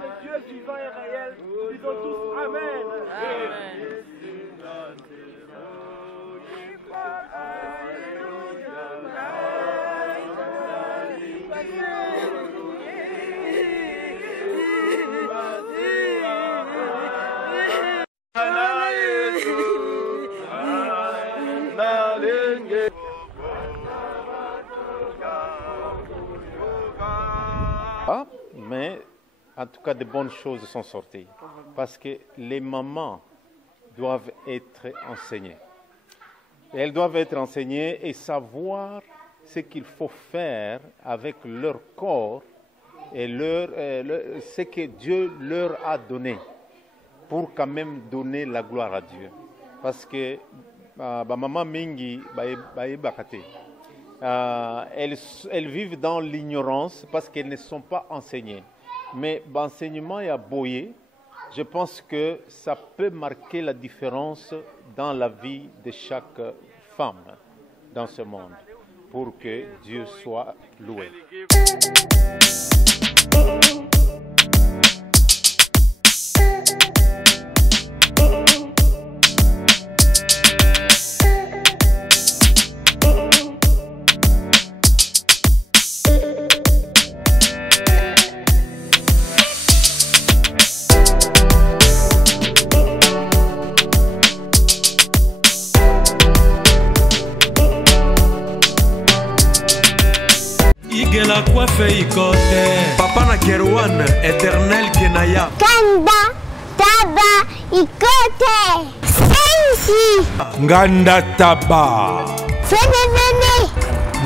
ce Dieu vivant et réel. Disons tous Amen. Amen. Mais en tout cas, de bonnes choses sont sorties. Parce que les mamans doivent être enseignées. Et elles doivent être enseignées et savoir ce qu'il faut faire avec leur corps et ce que Dieu leur a donné pour quand même donner la gloire à Dieu. Parce que maman Mingi, elles vivent dans l'ignorance parce qu'elles ne sont pas enseignées. Mais l'enseignement est aboyé. Je pense que ça peut marquer la différence dans la vie de chaque femme dans ce monde pour que Dieu soit loué. La coiffe ikote Papa na Kerouan, éternel Kenaya Kanda, taba, ikote Sensi Nganda taba Fenenene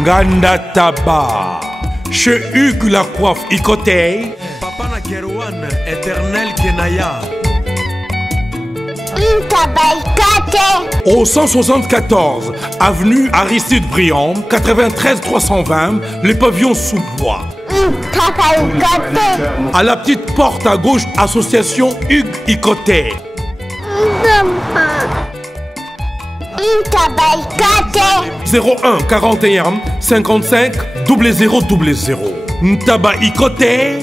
Nganda taba Chez Hugues la coiffe ikote Papa na Kerouan, éternel Kenaya Au 174 avenue Aristide Briand, 93 320, le pavillon sous bois. À la petite porte à gauche, association Hugues Ikoté. 01 41 55 0000. Ntaba Ikoté.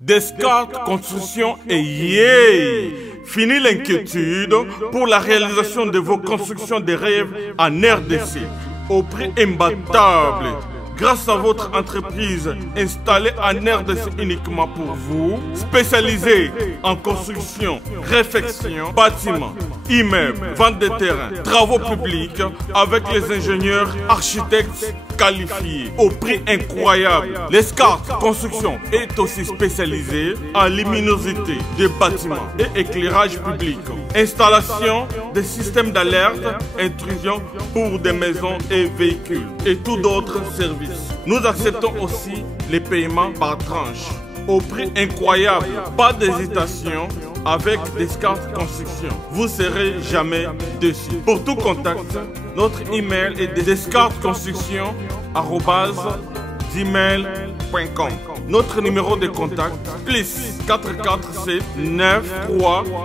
Descartes Construction et yeah! Fini l'inquiétude pour la réalisation de vos constructions de rêves en RDC au prix imbattable. Grâce à votre entreprise installée en RDC uniquement pour vous, spécialisée en construction, réfection, bâtiments, immeubles, vente de terrains, travaux publics avec les ingénieurs architectes qualifiés au prix incroyable. Descartes Construction est aussi spécialisée en luminosité des bâtiments et éclairage public. Installation des systèmes d'alerte, intrusion pour des maisons et véhicules et tout d'autres services. Nous acceptons aussi les paiements par tranche au prix incroyable. Pas d'hésitation avec Descartes Construction. Vous ne serez jamais déçus. Pour tout contact, notre email est descartesconstruction@gmail.com. Notre numéro de contact plus 447 93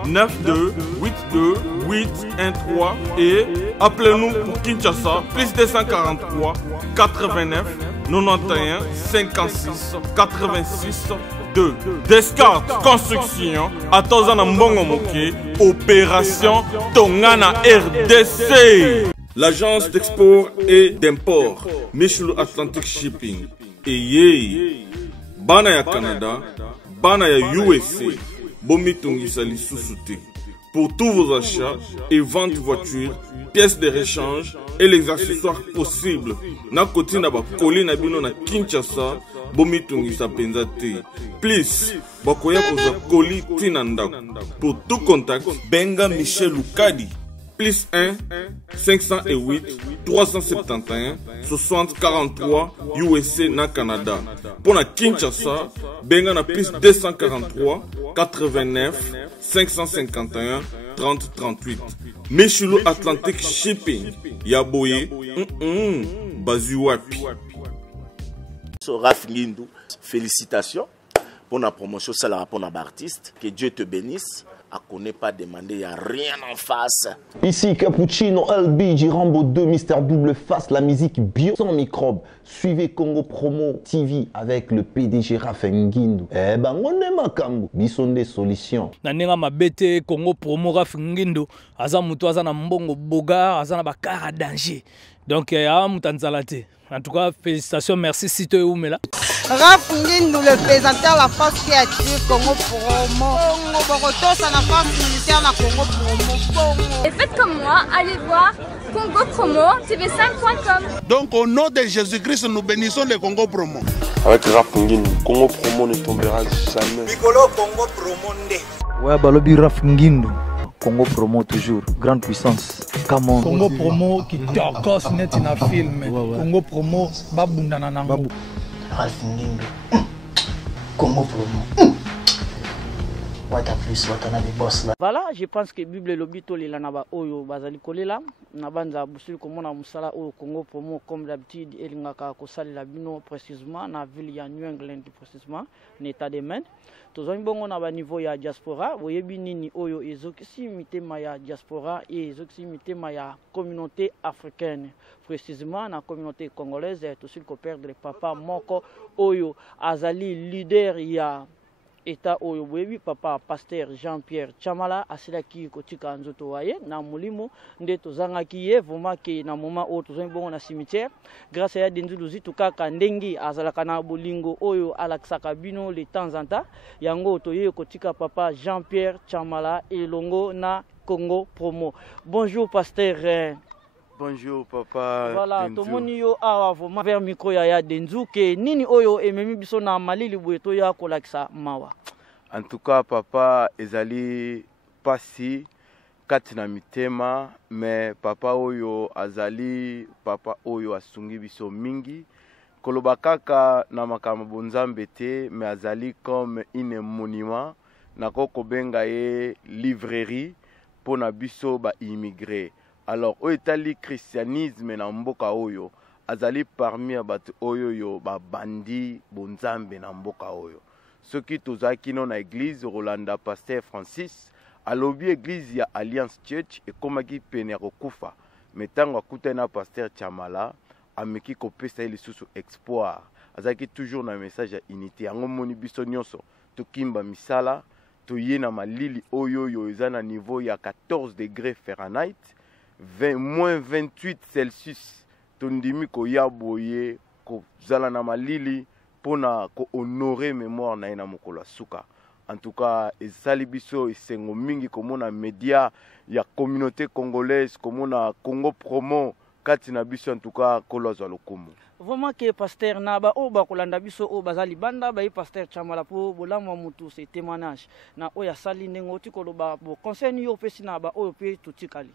92 82 813 et appelez-nous pour Kinshasa plus 243 89 91 56 86 2. Descartes Construction à Tozana Mbongo Moké, opération Tongana RDC. L'agence d'export et d'import Michel Atlantic Shipping et yé bana ya Canada, bana ya USA, bomitungisa lisusuté. Pour tous vos achats et ventes de voitures, pièces de rechange et les accessoires possibles. Na koti na ba koli na bino na Kinshasa, bomitungisa penzate. Please, bakoya koza koli tinanda. Pour tout contact, benga Michel Lukadi. Plus 1 508 371 60 43 USA na Canada. Pour la Kinshasa, benga na plus 243 89 551 30 38. Michelo Atlantic Shipping. Yaboye, Bazuapi. Raf Lindou, félicitations pour la promotion, ça la pour l'artiste. Que Dieu te bénisse. à connaît pas demander, il n'y a rien en face. Ici Cappuccino, LB, Rambo 2, Mister Double Face, la musique bio sans microbes. Suivez Congo Promo TV avec le PDG Rafinguindu. Eh ben, on est makambo, bison des solutions. Nanenga mabete Congo Promo Rafinguindu, aza mutu aza na mbongo boga, aza na bakara danger. Donc, mutanzalate. En tout cas, félicitations, merci Sito et Oumela. Rafinguindu, le présentateur de la force créative Congo Promo. Congo Boroto, c'est la force militaire de Congo Promo. Et faites comme moi, allez voir Congo Promo, tv5.com. Donc au nom de Jésus-Christ, nous bénissons le Congo Promo. Avec Rafinguindu, Congo Promo ne tombera jamais. Piccolo Congo Promo nde. Ouais, balobi Rafinguindu. Congo Promo toujours, grande puissance. Come on. Congo Promo qui torcos net in a film. Congo Promo babunda na nango. Rafinguindu. Congo Promo. What a plus, what a boss là. Voilà, je pense que Bible lobito lila na ba oyo bazali kolela na banza busuli komona musala au Congo Promo comme d'habitude elingaka ko salela bino précisément na ville ya New England précisément n'état de Maine. Tozongi bongo na ba niveau ya diaspora, boyebi nini oyo ezokisi mitema ya diaspora et ezokisi mitema ya communauté africaine précisément na communauté congolaise tout seul ko perdre papa moko oyo azali leader ya Eta oyo boyebi papa pasteur Jean-Pierre Chamala asilaki kotika nzoto waye na mulimo nde tozangaki ye vraiment ke na moment oyo tozongi bongo na cimetière grâce ya Denzuluzi tukaka ndengi azalaka na bolingo oyo alakisaka bino le temps en temps yango toye kotika papa Jean-Pierre Chamala elongo na Congo Promo. Bonjour pasteur. Bonjour papa. Voilà, tout le monde yo awa vraiment vers micro ya Denzu ke nini oyo ememi biso na malili bweto ya kolakisa mawa. En tout cas papa ezali pasi kati na mitema mais papa oyo azali papa oyo asungi biso mingi koloba kaka na makambo bonzambe te mais azali comme un monument na koko benga ye librairie pour na biso ba immigré. Alors, au Italie christianisme na mboka oyo, azali parmi abatu oyo yo ba bandi bonzambe na mboka oyo. Ce qui tozaki non na église Rolanda Pasteur Francis, alobi église ya Alliance Church et komaki penero kufa. Metango akutana Pasteur Chamala, ameki kopesa ile susu espoir. Azaki toujours na message ya unité. Yango moni biso nyonso, tokimba misala, toye na malili oyo yo ezana niveau ya 14 degrés Fahrenheit. Moins 28 Celsius tondimi ko yaboye ko zala na malili pona ko honorer mémoire na ina mokolo suka. En tout cas ezali biso esengo mingi komona média ya communauté congolaise komona Congo Promo kati na biso en tout cas kolozwa lokumu. Vraiment que pasteur naba o ba kolanda biso o bazali banda ba pasteur Chamala po bolamo mutu c'est témoignage na o ya sali nengo tikoloba bo concerne yo pesi na ba o pe tutikali.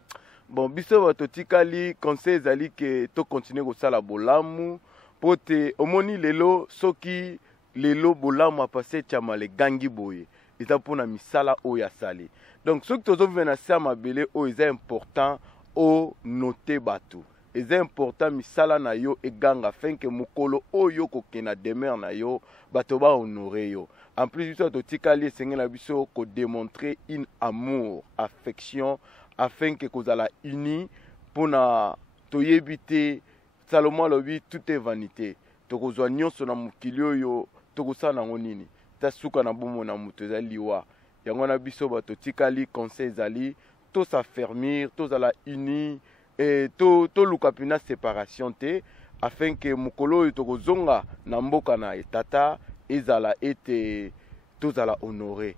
Bon, biso batotikali conseil ezali ke to continuer kosala bolamu pote omoni lelo soki lelo bolamu apase Chamala gangi boye eza pona misala oyo asali. Donc soki tozovena sa mabele o eza important o noter bato. Eza important misala na yo eganga afin que mukolo oyo kokena demeure na yo bato ba honorer yo. En plus biso totikali esengela biso ko démontrer un amour, affection afin que kozala uni pona toyebite Salomon lobi tout est vanité. Tokozwa nyonso na mukili oyo tokosala nango nini. Tasuka na bomo na mutu ezali wa. Yango na biso bato tikali conseil ezali to s'affermir, to zala uni et to luka pina séparation te afin que mukolo oyo tokozonga na mboka na etata ezala ete to zala honoré.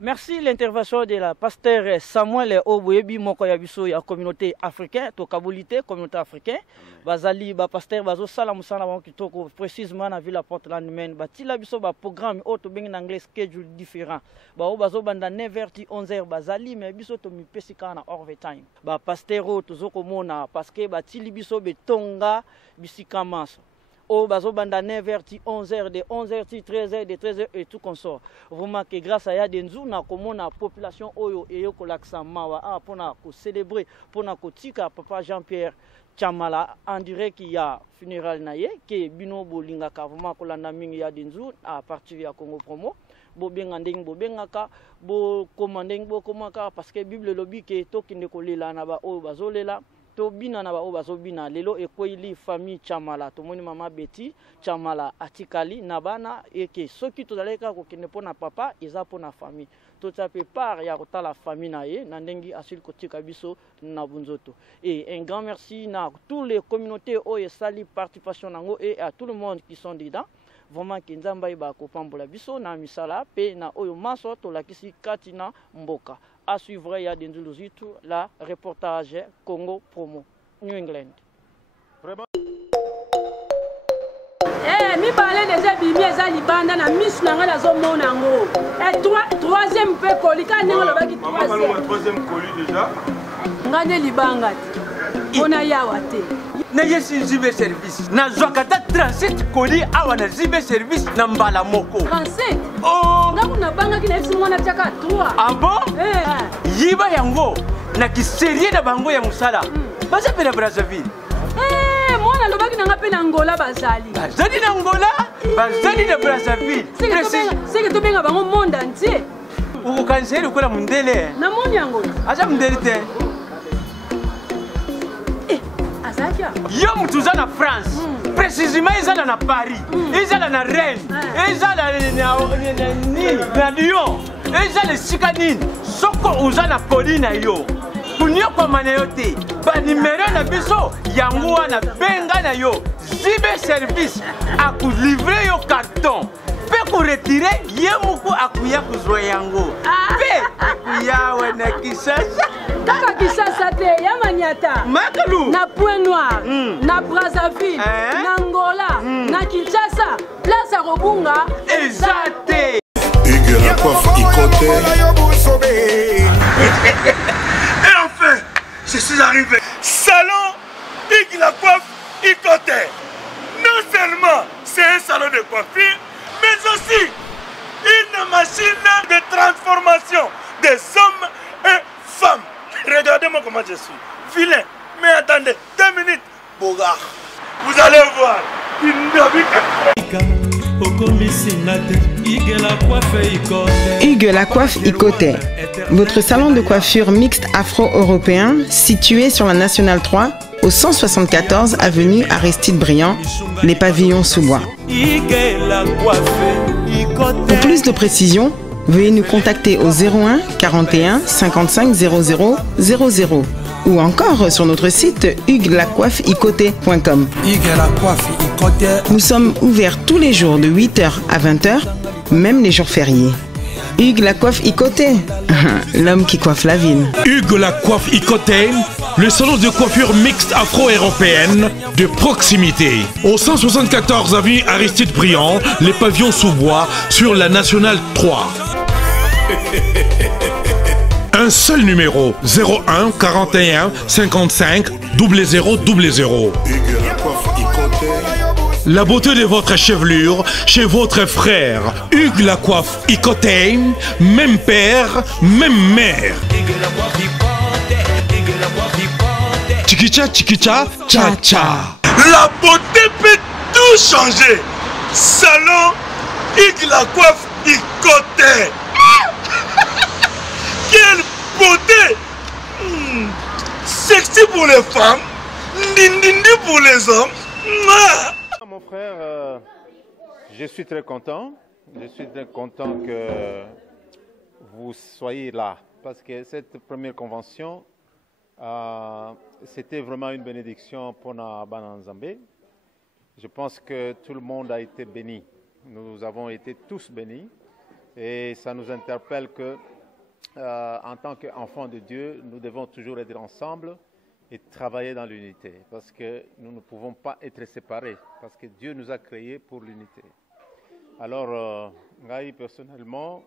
Merci l'intervention de la pasteur Samuel Oboyebi moko ya biso ya communauté africaine to kabulité communauté africaine bazali ba pasteur bazo sala musana ba kitoko précisément na ville à Portland Maine batila biso ba programme auto bengi en anglais schedule différent ba o bazo banda 9h ti 11h bazali mais biso to mi pesika na overtime ba pasteur to zoko mona parce que batili biso betonga bisika maso au bazo banda 9h ti 11h de 11h ti 13h de 13h et tout consort. Vraiment que grâce à Yadenzu na komona population oyo eyo kolaksa mawa a pona ko célébrer pona ko tika papa Jean-Pierre Chamala, on dirait qu'il y a funérailles naïe, que bino bolinga kavama kolanda mingi ya dinzu à partir ya Congo Promo. Bo benga ndeng bo bengaka bo komandeng bo komaka parce que Bible lobi ke to kinde kolela na ba o bazolela to bina na ba o bazobina lelo ekoili famille Chamala to moni mama Betty Chamala atikali na bana eke soki to zaleka ko kinde pona papa eza pona famille. Tout ça peut part ya kota la famille nae nandengi asil kotika biso na bunzoto et un grand merci na toutes les communautés o et sali participation nango et à tout le monde qui sont dedans vraiment ki nzamba iba ko pambola biso na misala pe na oyo maso to lakisi katina mboka à suivre ya denduluzitu la reportage Congo Promo New England. Vraiment mi parle déjà bimi eza libanda na misu na nga nazomona ngo et troisième pe koli ka ndenge olobaki troisième koli déjà nga nde libanga te mpona yawa te neye si zibe service nazwaka ta 37 koli awa na zibe service na mbala moko 37 nga kuna bangaki na yebiso mwana tiaka 3 ah bon yiba yango na kiserie na bango ya mosala baza mpe na Brazzaville mwana lobaki nanga mpe na Angola bazali na Angola bazali na Brazzaville seke tobenga bango monde entier okokaniseli lokola mundele namoni yango aza mundele te azalaki yo mutu uza na France précisément ezala na Paris ezala na Rennes ezala na Lyon ezala esika nini soko uza na poli na yo kunyokoma na yo te banimero na biso yango wana benga na yo zibe service akulivre yo carton mpe koretire ye moko akuya kozwa yango mpe akuyawe na Kinshasa kaka Kinshasa te ya Maniata Makalu na Point Noir na Brazzaville na Angola na Kinshasa place ya kobunga eza te Hugues la coiffe Ikote. Et enfin, je suis arrivé. Salon Hugues la coiffe Ikote. Non seulement c'est un salon de coiffure, mais aussi une machine de transformation des hommes et femmes. Regardez-moi comment je suis. Vilain. Mais attendez, 2 minutes. Bogart. Vous allez voir. Hugues la coiffe Ikote. Votre salon de coiffure mixte afro-européen situé sur la Nationale 3 au 174 avenue Aristide Briand, les pavillons sous bois. Pour plus de précisions, veuillez nous contacter au 01 41 55 00 00 ou encore sur notre site hugueslacoiffeikote.com. Nous sommes ouverts tous les jours de 8h à 20h, même les jours fériés. Hugues la coiffe Ikote, l'homme qui coiffe la ville. Hugues la coiffe Ikote, le salon de coiffure mixte afro-européenne de proximité. Au 174 avenue Aristide Briand, les pavillons sous bois sur la Nationale 3. Un seul numéro, 01 41 55 00 00. La beauté de votre chevelure chez votre frère. Hugues la coiffe Ikote, même père, même mère. Chikicha, chikicha, cha cha. La beauté peut tout changer. Salon Hugues la coiffe Ikote. Quelle beauté! Sexy pour les femmes, dindindi pour les hommes. Mon frère, je suis très content. Je suis très content que vous soyez là. Parce que cette première convention, c'était vraiment une bénédiction pour Bananzambé. Je pense que tout le monde a été béni. Nous avons été tous bénis. Et ça nous interpelle que en tant qu'enfants de Dieu, nous devons toujours être ensemble et travailler dans l'unité, parce que nous ne pouvons pas être séparés, parce que Dieu nous a créés pour l'unité. Alors, personnellement,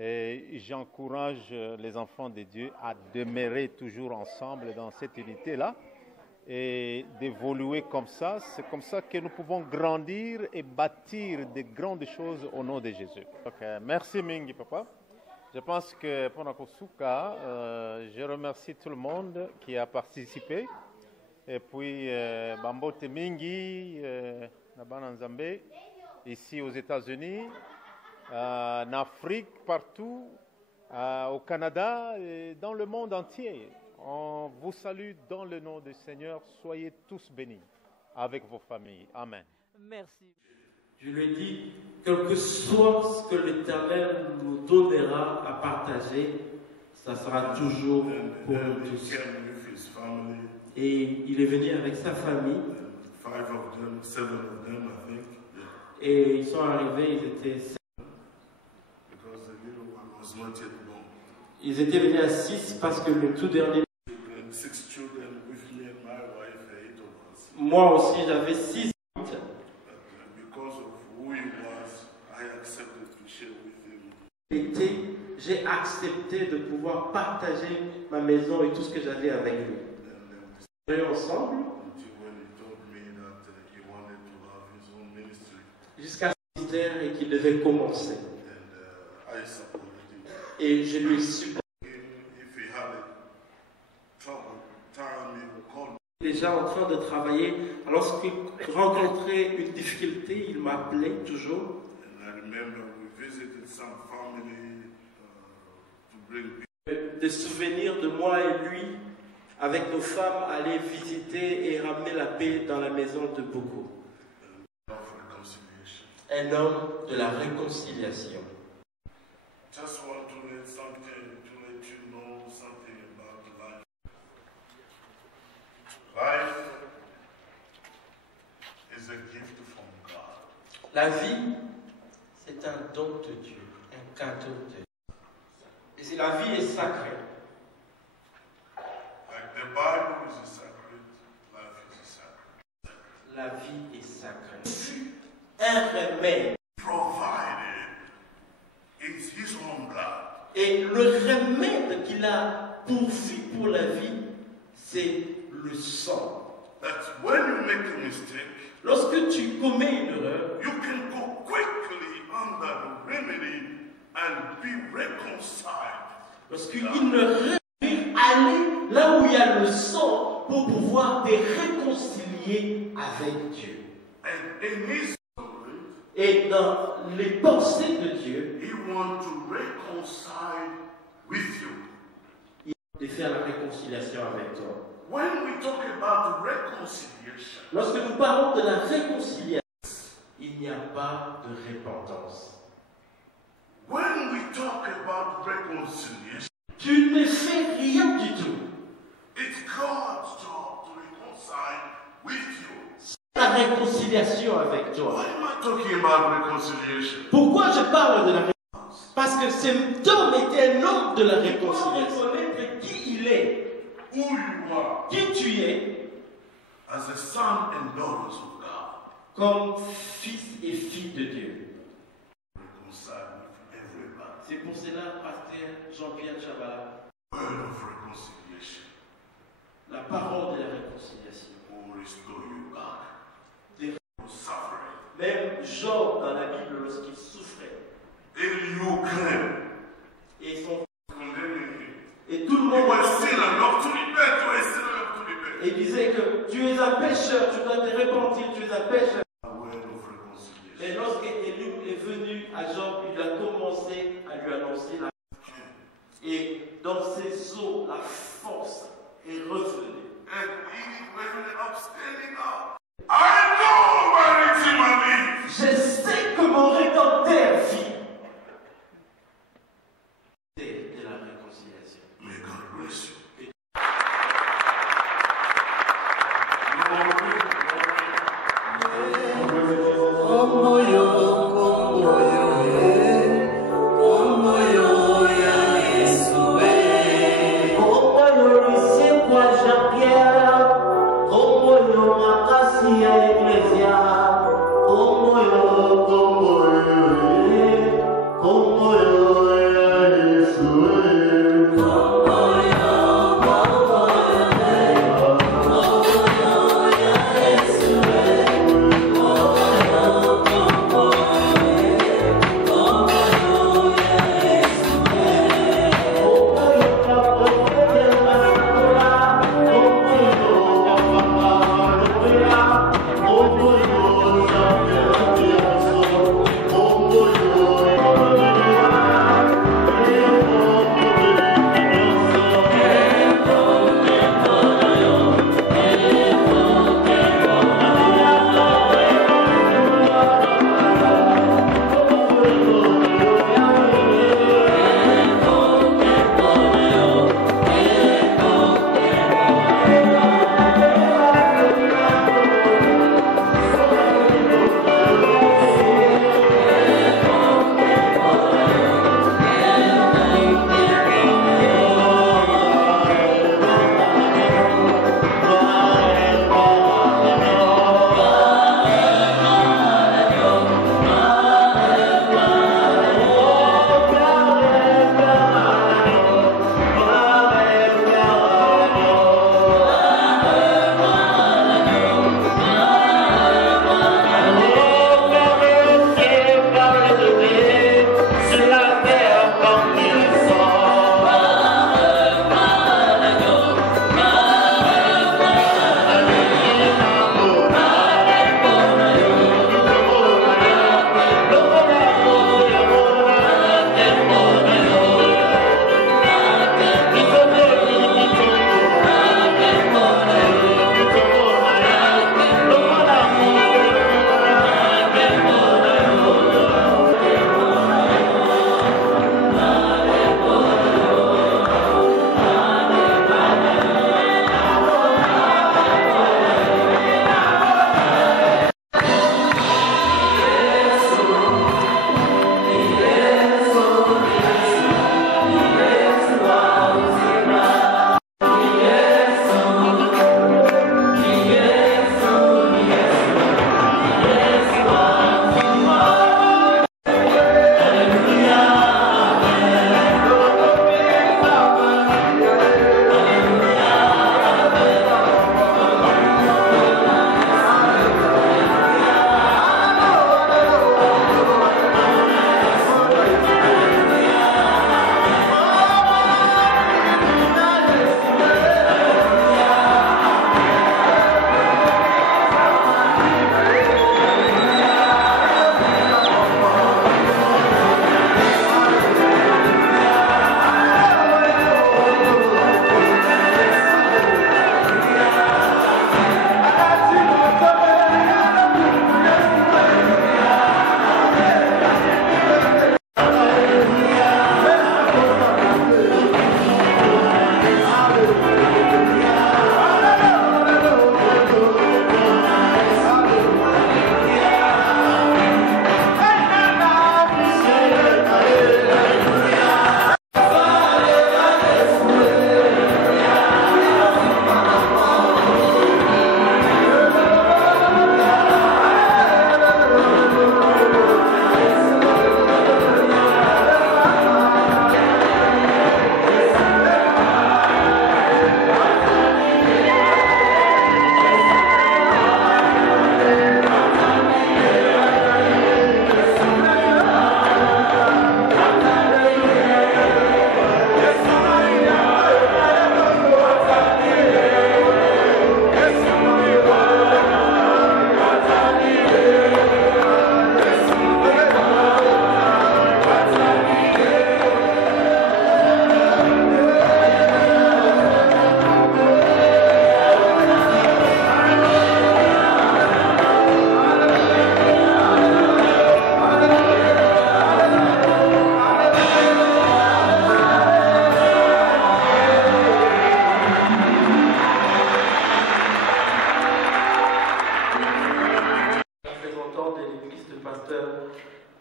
et j'encourage les enfants de Dieu à demeurer toujours ensemble dans cette unité-là et d'évoluer comme ça. C'est comme ça que nous pouvons grandir et bâtir de grandes choses au nom de Jésus. Okay. Merci Mingi, papa. Je pense que pour Nakosuka, je remercie tout le monde qui a participé. Et puis, Bambo Temingi, Nabana Nzambe, ici aux États-Unis, en Afrique, partout, au Canada et dans le monde entier. On vous salue dans le nom du Seigneur. Soyez tous bénis avec vos familles. Amen. Merci. Je lui dis, quel que soit ce que l'Éternel nous donnera à partager, ça sera toujours pour nous tous. Et il est venu avec sa famille. Et ils sont arrivés, ils étaient venus à 6 parce que le tout dernier... Moi aussi, j'avais 6. J'ai accepté de pouvoir partager ma maison et tout ce que j'avais avec lui. On est ensemble jusqu'à ce ministère et qu'il devait commencer. Et je lui ai supporté. Déjà en train de travailler, lorsqu'il rencontrait une difficulté, il m'appelait toujours. Des souvenirs de moi et lui, avec nos femmes, aller visiter et ramener la paix dans la maison de Bogo. Un homme de la réconciliation. La vie, c'est un don de Dieu, un cadeau de Dieu. Et si la vie est sacrée, la vie est sacrée. Un remède. Et le remède qu'il a pourvu pour la vie, c'est le sang. Lorsque tu commets une erreur, lorsqu'il ne aller là où il y a le sang pour pouvoir te réconcilier avec Dieu. Et dans les pensées de Dieu, il veut faire la réconciliation avec toi. Lorsque nous parlons de la réconciliation, il n'y a pas de repentance. Tu ne fais rien du tout. C'est la réconciliation avec toi. Pourquoi je parle de la réconciliation? Parce que cet homme était un homme de la réconciliation. Pour reconnaître qui il est, qui tu es, comme fils et fille de Dieu. C'est pour cela, pasteur Jean-Pierre Chabala, la parole de la réconciliation. Même Job dans la Bible, lorsqu'il souffrait, et tout le monde et disait que tu es un pécheur, tu dois te repentir, tu es un pécheur. Et lorsque Élie est venu à Job, il a commencé à lui annoncer la et dans ses os, la force est revenue. Je sais que mon rédempteur vit. C'est de la réconciliation. Mais God bless you.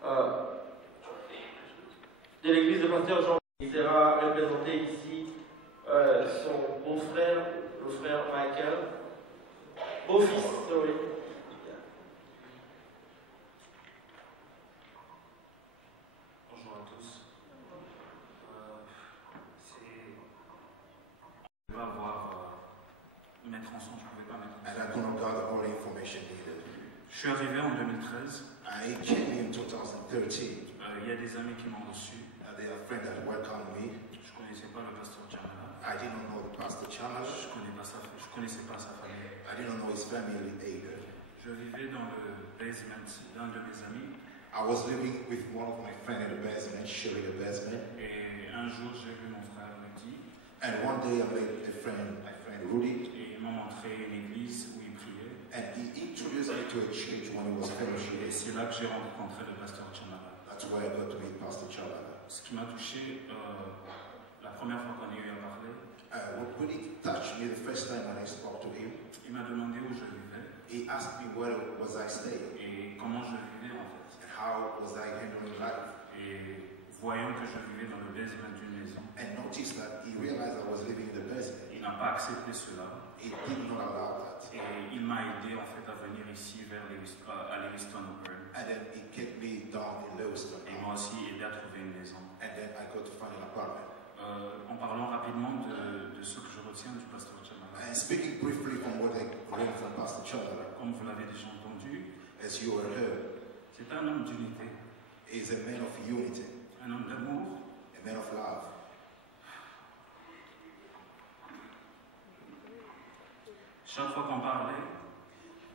de l'église de Pasteur Jean. Il sera représenté ici son beau-frère, le frère Michael, beau-fils, sorry. Bonjour à tous. Je ne pouvais pas voir mettre en son, je ne pouvais pas mettre en son. And I couldn't gather all the information needed. Je suis arrivé en 2013. I came in 2013. Il y a des amis qui m'ont reçu. There are friends that welcomed me. Je ne connaissais pas le pasteur Chamala. I didn't know the pastor Chamala. Je connaissais pas sa famille. I didn't know his family either. Je vivais dans le basement d'un de mes amis. I was living with one of my friends in the basement, sharing the basement. Et un jour, j'ai vu mon frère Rudy. And one day I met my friend Rudy. Et il m'a montré une église où il priait. And he introduced me to a church when he was fellowship. Et c'est là que j'ai rencontré le pasteur Chamala. That's where I got to meet Pastor Chamala. Ce qui m'a touché la première fois qu'on a eu à parler. What really touched me the first time when I spoke to him. Il m'a demandé où je vivais. He asked me where was I staying. Et comment je vivais en fait. And how was I handling life. Et voyant que je vivais dans le basement d'une maison. And noticed that he realized I was living in the basement. Il n'a pas accepté cela. He did not allow that. Et il m'a aidé en fait à venir ici vers à Lewiston Open. And then he kept me down in Lewiston. Et m'a aussi aidé à trouver une maison. And then I got to find an apartment. En parlant rapidement de ce que je retiens du pasteur Chamala. And speaking briefly from what I read from Pastor Chamala. Comme vous l'avez déjà entendu. As you have heard. C'est un homme d'unité. He is a man of unity. Un homme d'amour. A man of love. Chaque fois qu'on parlait,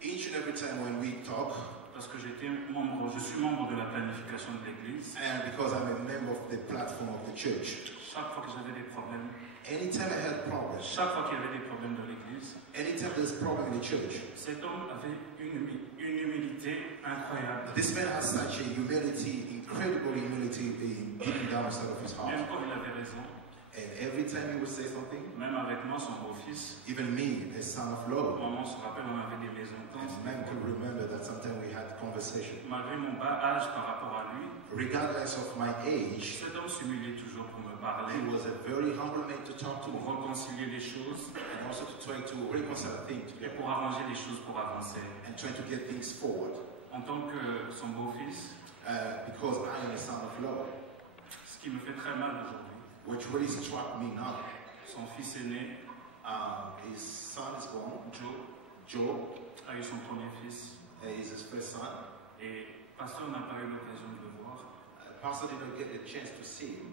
each and every time when we talk, parce que je suis membre de la planification de l'église, and because I'm a member of the platform of the church, chaque fois que j'avais des problèmes, anytime I had problems, chaque fois qu'il y avait des problèmes dans l'église, anytime there's a problem in the church, cet homme avait une humilité incroyable. This man has such a humility, incredible humility in giving down inside of his heart. Même quand il avait raison, and every time he would say something, même avec moi, son beau-fils, even me, a son of love, on se rappelle, on avait des mésententes. Man could remember that sometimes we had conversation. Malgré mon bas âge par rapport à lui, regardless of my age, cet homme s'humiliait toujours pour me parler. He was a very humble man to talk to, pour réconcilier les choses, and also to try to reconcile things et pour arranger les choses pour avancer. And try to get things forward. En tant que son beau-fils, because I am a son of love. Ce qui me fait très mal aujourd'hui. Which really struck me now. Son fils aîné, his son is born. Joe a eu son premier fils. Is his first son. Et Pasteur n'a pas eu l'occasion de le voir. Pastor did not get the chance to see him.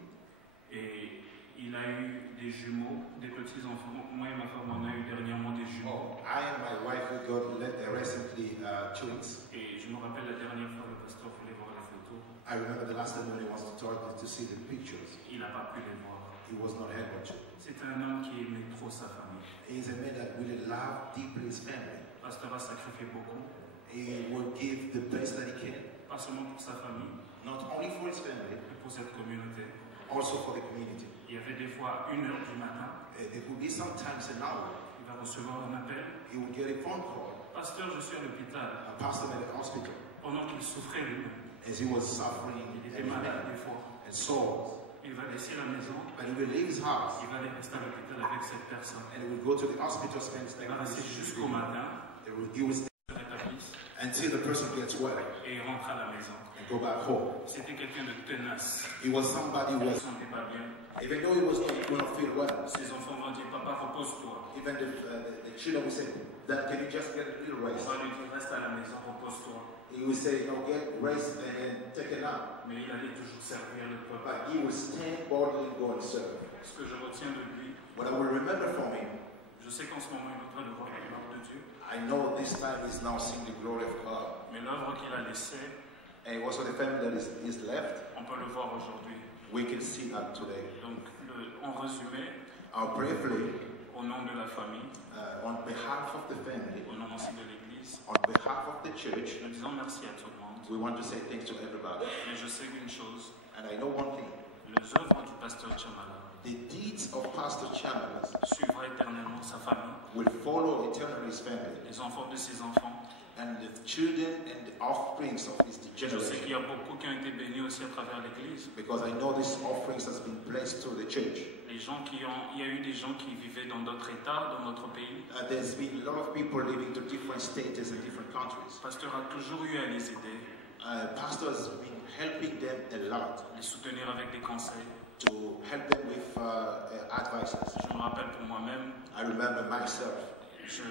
Et il a eu des jumeaux, des petits enfants. Moi et ma femme, on a eu dernièrement des jumeaux. I and my wife we got recently twins. Et je me rappelle la dernière fois le pasteur voulait voir les photos. I remember the last time when he wants to talk to see the pictures. Il n'a pas pu les voir. He was not able to. C'est un homme qui aimait trop sa famille. He is a man that really loved deeply his family. Pasteur a sacrifié beaucoup. He will give the best that he can. Pas seulement pour sa famille. Not only for his family. Mais pour cette communauté. Also for the community. Il y avait des fois 1h du matin. It would be sometimes an hour. Il va recevoir un appel. He would get a phone call. Pasteur, je suis à l'hôpital. Pastor at the hospital. Pendant qu'il souffrait lui. As he was suffering. Il était malade des fois. And so. Il va laisser la maison. But he will leave his house. Il va aller rester à l'hôpital avec cette personne. And he will go to the hospital, spend il va rester jusqu'au matin. He will stay until the person gets well. Et il rentre à la maison. And go back home. C'était quelqu'un de tenace. He was somebody who was. sentait pas bien. Even though he was not going to feel well. Ses enfants vont dire, papa, repose-toi. Even the children will say, Dad, can you just get a little rest? On va lui dire, reste à la maison, repose-toi. He will say, no, get rest and then take a nap. Mais il allait toujours servir le peuple. But he will stand boldly and go and serve. Ce que je retiens de lui. What I will remember from him. Je sais qu'en ce moment il est en train de voir la gloire de Dieu. I know this time he's now seeing the glory of God. Mais l'œuvre qu'il a laissée. And also the family that is left. On peut le voir aujourd'hui. We can see that today. Donc, en résumé. Briefly. Au nom de la famille. On behalf of the family. Au nom aussi de l'Église. On behalf of the church. Nous disons merci à tout le monde. We want to say thanks to everybody. Mais je sais une chose. And I know one thing. Les œuvres du pasteur Chamala. The deeds of Pastor Chamala suivra éternellement sa famille. Will follow eternally his family. Les enfants de ses enfants. and the children and the offsprings of this Je sais qu'il y generation. a beaucoup qui ont été bénis aussi à travers l'Église. Because I know this offerings has been blessed through the church. Il y a eu des gens qui vivaient dans d'autres États, dans notre pays. There's been a lot of people living to different states and different countries. Le pasteur a toujours eu à les aider. Pastor has been helping them a lot. Les soutenir avec des conseils. To help them with advices. Je me rappelle pour moi-même. I remember myself.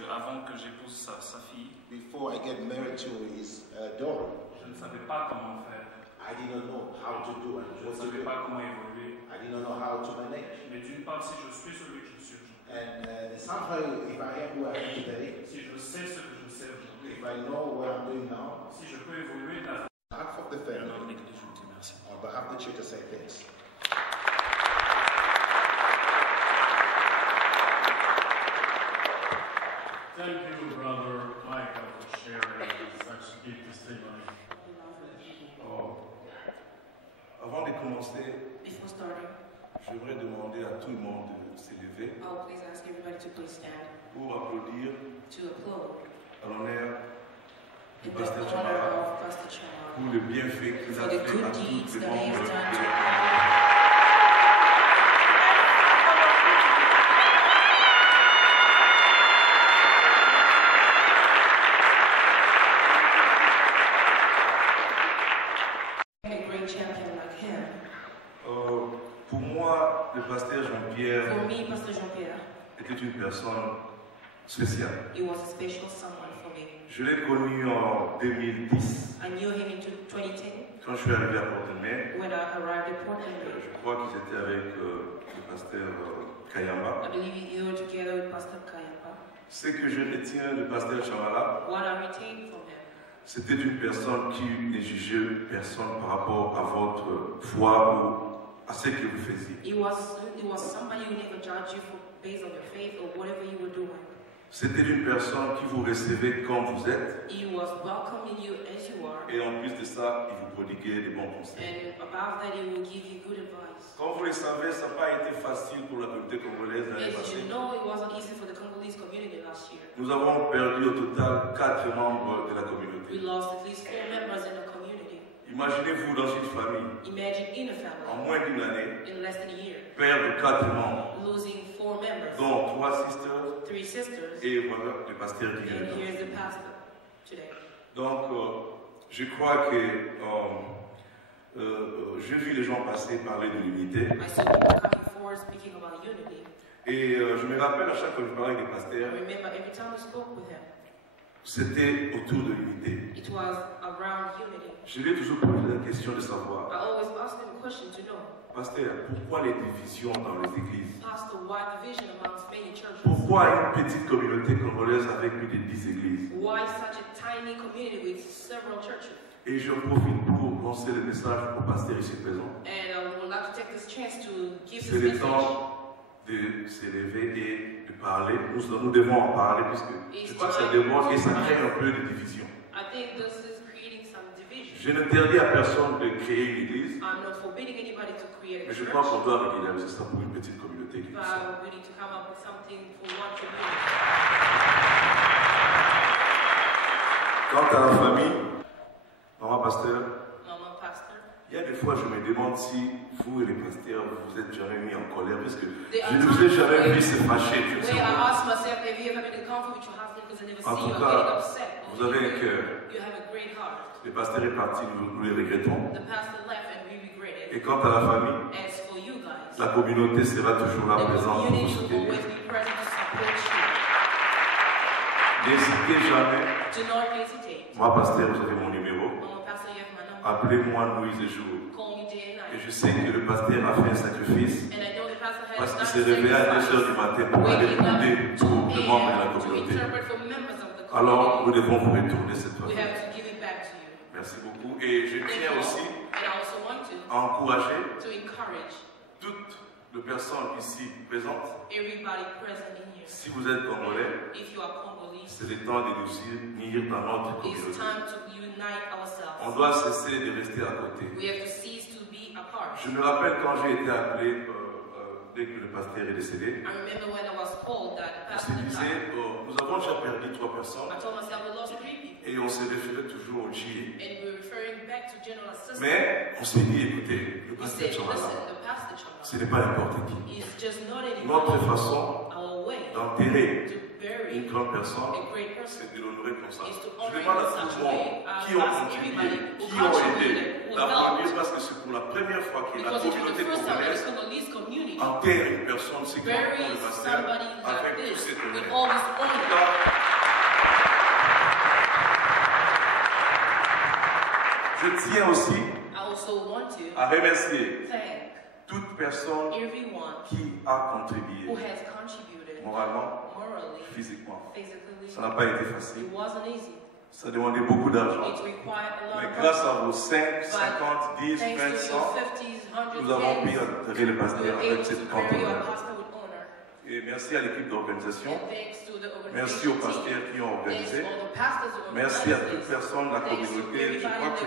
Avant que j'épouse sa fille. Before I get married to his daughter. Je ne savais pas comment faire. I did not know how to do it. Je ne savais pas comment évoluer. I did not know how to manage. Mais d'une part, si je suis celui que je suis aujourd'hui. And somehow, if I am who I am today, si je sais ce que je sais aujourd'hui, if I know what I'm doing now, si je peux évoluer de la behalf of the family, merci. On behalf of the church, I say thanks. Thank you, Brother Michael, for sharing such deep testimony. Avant de commencer, j'aimerais demander à tout le monde de se lever pour applaudir à l'honneur du pasteur Chamara pour le bienfait qu'il a fait à tous les membres de la famille. Pour moi, le pasteur Jean-Pierre était une personne spéciale. Je l'ai connu en 2010. Quand je suis arrivé à Port-de-Mer, je crois qu'ils étaient avec le pasteur Kayamba. Ce que je retiens du pasteur Chamala, c'était une personne qui ne jugeait personne par rapport à votre foi ou à ce que vous faisiez. C'était une personne qui vous recevait comme vous êtes. Et en plus de ça, il vous prodiguait des bons conseils. Comme vous le savez, ça n'a pas été facile pour la communauté congolaise l'année passée. Nous avons perdu au total 4 membres de la communauté. Imaginez-vous dans une famille, en moins d'une année, perdre 4 membres, dont 3 sisters, et voilà le pasteur qui vient. Donc, je crois que j'ai vu les gens passer parler de l'unité. Et je me rappelle à chaque fois que je parlais avec des pasteurs, c'était autour de l'unité. Je lui ai toujours posé la question de savoir, pasteur, pourquoi les divisions dans les églises? Pourquoi une petite communauté congolaise avec plus de 10 églises? Et je profite pour lancer le message au pasteur ici présent. C'est le temps de s'élever et de parler. Nous devons en parler puisque je crois que ça démontre et ça crée un peu de division. Je n'interdis à personne de créer une église, mais je crois qu'on doit régulariser ça pour une petite communauté qui Quant à la famille, maman pasteur, il y a des fois je me demande si vous et les pasteurs vous êtes jamais mis en colère parce que je ne vous ai jamais vu se fâcher. En tout cas, vous avez un cœur. Le pasteur est parti, nous le regrettons. Et quant à la famille, la communauté sera toujours là présente pour vous soutenir. N'hésitez jamais. Moi, pasteur, vous avez mon numéro. Appelez-moi nuit et jour. Et je sais que le pasteur a fait un sacrifice parce qu'il s'est réveillé à 2 h du matin pour aller aider tous les membres de la communauté. Alors, nous devons vous retourner cette fois. Merci beaucoup. Et je tiens aussi à encourager toutes les personnes ici présentes. Si vous êtes Congolais, c'est le temps de nous unir dans notre communauté. On doit cesser de rester à côté. Je me rappelle quand j'ai été appelé, dès que le pasteur est décédé, on se disait, nous avons déjà perdu 3 personnes. Et on se référait toujours au GA. And we're referring back to General Assistant. Mais on s'est dit, écoutez, le pasteur Chamala, ce n'est pas n'importe qui. Notre façon d'enterrer une grande personne, c'est de l'honorer comme ça. Je demande à tout le monde qui ont contribué, qui ont aidé, d'applaudir parce que c'est pour la première fois que la communauté congolaise enterre une personne si grande comme le pasteur avec tous ces honneurs. Je tiens aussi à remercier toute personne qui a contribué moralement, physiquement. Ça n'a pas été facile. Ça demandait beaucoup d'argent. Mais grâce à vos 5, 50, 10, 20, 100, nous avons pu enterrer le pasteur avec cette grande honneur. Et merci à l'équipe d'organisation. Merci aux pasteurs qui ont organisé. Merci à toute personne de la communauté. Je crois que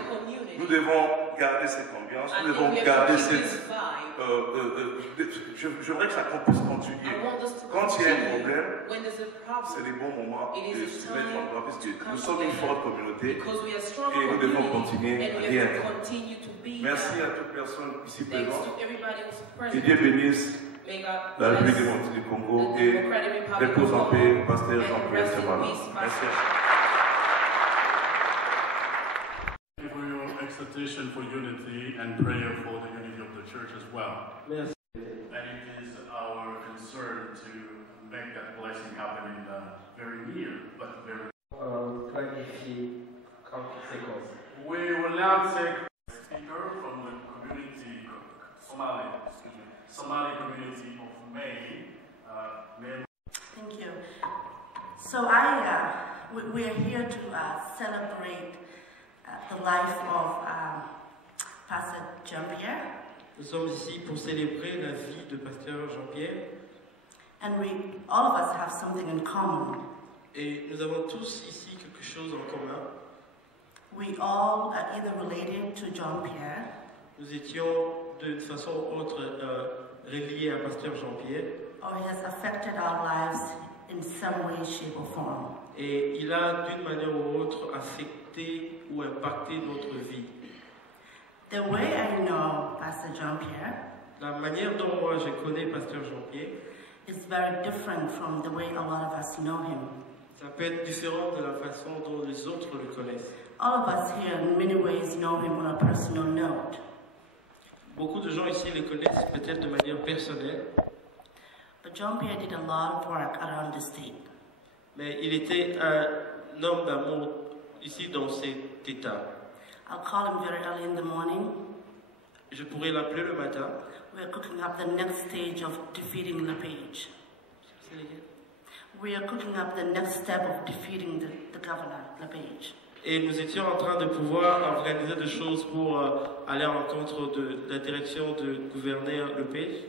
nous devons garder cette ambiance. Nous devons garder cette... J'aimerais que ça puisse continuer. Quand il y a un problème, c'est les bons moments de se mettre en droit, parce que nous sommes une forte communauté et nous devons continuer à rien. Merci à toute personne ici présente. Que Dieu bénisse la République du Congo et repose en paix le pasteur Jean-Pierre Chamala. Merci. For your exhortation for unity and prayer for the unity of the church as well. Merci. And it is our concern to make that blessing happen in the very near, but very. We will now take a speaker from the community, Somali community of May. Thank you. So we are here to celebrate the life of Pastor Jean-Pierre. Nous sommes ici pour célébrer la vie de Pasteur Jean-Pierre. And all of us have something in common. Et nous avons tous ici quelque chose en commun. We all are either related to Jean-Pierre. Nous étions d'une façon ou autre reliés à Pasteur Jean-Pierre. Or he has affected our lives in some way, shape or form. Et il a d'une manière ou autre affecté ou impacté notre vie. The way I know Pastor Jean-Pierre, la manière dont moi je connais Pasteur Jean-Pierre, is very different from the way a lot of us know him. Ça peut être différent de la façon dont les autres le connaissent. All of us here in many ways know him on a personal note. Beaucoup de gens ici le connaissent peut-être de manière personnelle. But Jean-Pierre did a lot of work around the state. Mais il était un homme d'amour ici dans cet état. I'll call him very early in the morning. Je pourrais l'appeler le matin. We're cooking up the next stage of defeating Lepage. We are cooking up the next step of defeating the governor, Lepage. Et nous étions en train de pouvoir organiser des choses pour aller à l'encontre de la direction du gouverneur Lepage.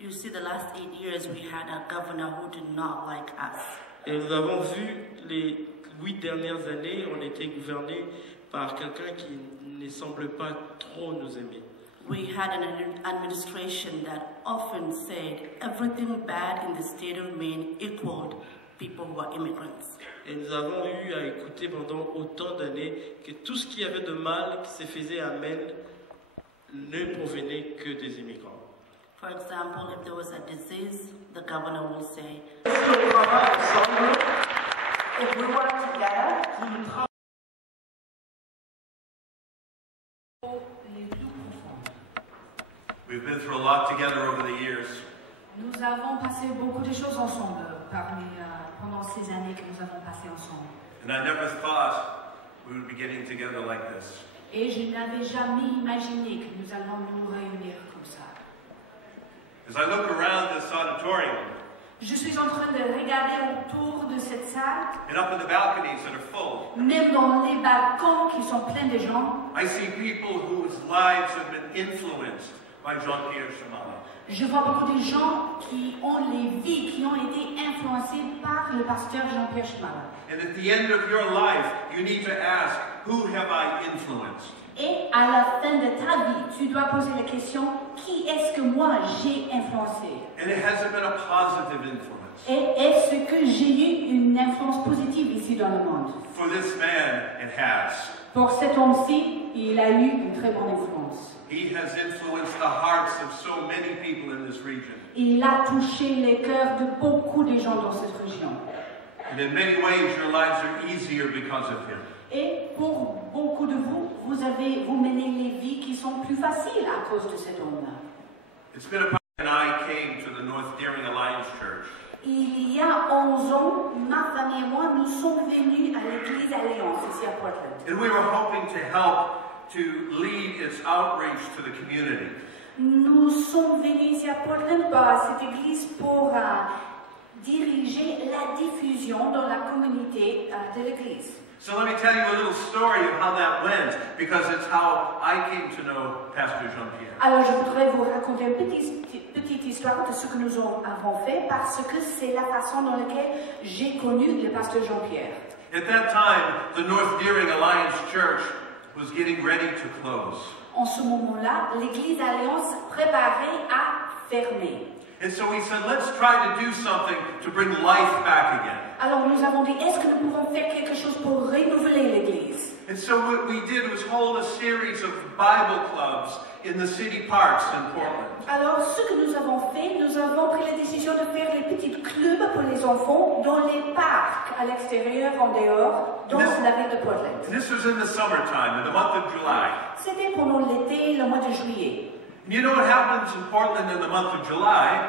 You see, the last 8 years we had a governor who did not like us. Et nous avons vu les 8 dernières années, on était gouverné par quelqu'un qui ne semble pas trop nous aimer. We had an administration that often said everything bad in the state of Maine equaled people who are immigrants. Et nous avons eu à écouter pendant autant d'années que tout ce qu'il y avait de mal qui se faisait à Maine ne provenait que des immigrants. For example, if there was a disease, the governor will say, if we work together, we've been through a lot together over the years. Nous avons passé beaucoup de choses ensemble pendant ces années que nous avons passées ensemble. And I never thought we would be getting together like this. Et je n'avais jamais imaginé que nous allons nous réunir comme ça. As I look around this auditorium, je suis en train de regarder autour de cette salle, and up in the balconies that are full, même dans les balcons qui sont pleins de gens, I see people whose lives have been influenced by Jean-Pierre Chamala. Je vois beaucoup de gens qui ont les vies, qui ont été influencés par le pasteur Jean-Pierre Chamala. And at the end of your life, you need to ask, who have I influenced? Et à la fin de ta vie, tu dois poser la question, qui est-ce que moi j'ai influencé? And it hasn't been a positive influence. Et est-ce que j'ai eu une influence positive ici dans le monde? For this man, it has. Pour cet homme-ci, il a eu une très bonne influence. He has influenced the hearts of so many people in this region. Il a touché les cœurs de beaucoup de gens dans cette région. And in many ways, your lives are easier because of him. Et pour beaucoup de vous, vous menez les vies qui sont plus faciles à cause de cet homme-là. It's been a time when I came to the North Deering Alliance Church. Il y a 11 ans, ma famille et moi, nous sommes venus à l'église Alliance ici à Portland. And we were hoping to help to lead its outreach to the community. Nous sommes venus ici à Portland par cette église pour diriger la diffusion dans la communauté de l'église. So let me tell you a little story of how that went, because it's how I came to know Pastor Jean-Pierre. Alors je voudrais vous raconter une petite histoire de ce que nous avons fait, parce que c'est la façon dans laquelle j'ai connu le pasteur Jean-Pierre. At that time, the North Deering Alliance Church was getting ready to close. En ce moment-là, l'église Alliance préparait à fermer. And so we said, let's try to do something to bring life back again. Alors nous avons dit, est-ce que nous pouvons faire quelque chose pour renouveler l'église? And so what we did was hold a series of Bible clubs in the city parks in Portland. Alors ce que nous avons fait, nous avons pris la décision de faire les petits clubs pour les enfants dans les parcs, à l'extérieur, en dehors, dans la ville de Portland. And this was in the summertime, in the month of July. C'était pendant l'été, le mois de juillet. You know what happens in Portland in the month of July?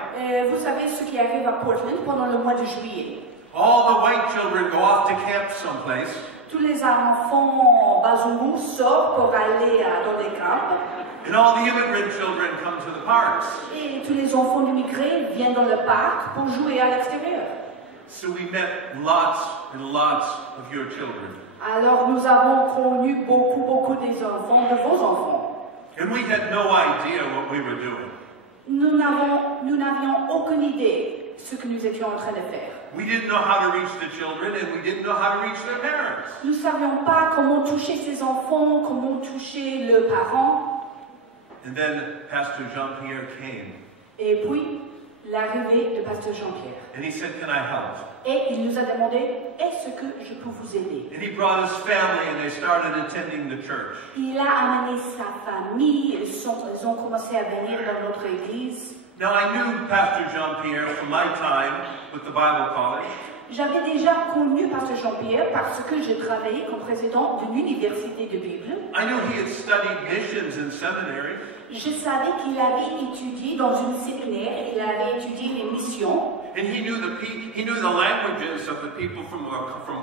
Vous savez ce qui arrive à Portland pendant le mois de juillet? All the white children go off to camp someplace. Tous les enfants bazungu sortent pour aller dans les camps. And all the immigrant children come to the parks. Et tous les enfants d'immigrés viennent dans le parc pour jouer à l'extérieur. So we met lots and lots of your children. Alors nous avons connu beaucoup des enfants, de vos enfants. And we had no idea what we were doing. Nous n'avions aucune idée de ce que nous étions en train de faire. We didn't know how to reach the children, and we didn't know how to reach their parents. Nous ne savions pas comment toucher ces enfants, comment toucher leurs parents. And then Pastor Jean-Pierre came. Et puis, l'arrivée de Pasteur Jean-Pierre. And he said, "Can I help?" Et il nous a demandé, est-ce que je peux vous aider? And he brought his family, and they started attending the church. Il a amené sa famille, ils ont commencé à venir dans notre église. Now I knew Pastor Jean-Pierre from my time with the Bible College. J'avais déjà connu Pasteur Jean-Pierre parce que je travaillais comme président d'une université de Bible. I knew he had studied missions in seminary. Je savais qu'il avait étudié dans une séminaire, il avait étudié les missions. And he knew the languages of the people from